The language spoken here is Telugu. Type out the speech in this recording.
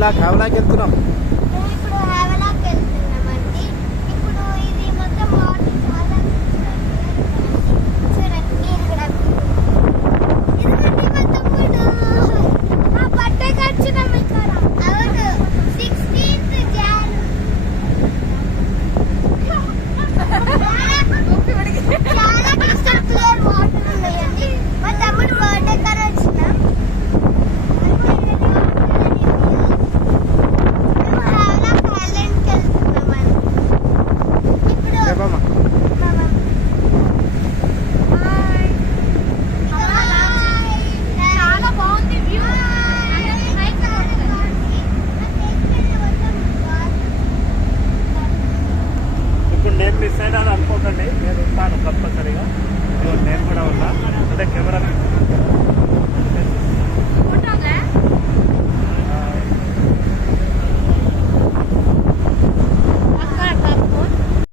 హవలాకి వెళ్తున్నాం. ఇప్పుడు హవలాకి వెళ్తున్నామండి. ఇప్పుడు ఇది మొత్తం వాటర్ చాలా చూడండి. మీరు కూడా ఇదిగోండి మా తమ్ముడు ఆ బట్టకి వచ్చినాం ఇక్కడ. అవును 16th జాన్ చాలా క్రిస్టల్ క్లియర్ వాటర్ ఉన్నాయండి. మా తమ్ముడు బర్త్డే కన్నా వచ్చినాం. ఇప్పుడు నేను మిస్ అయినా అనుకోకండి. నేను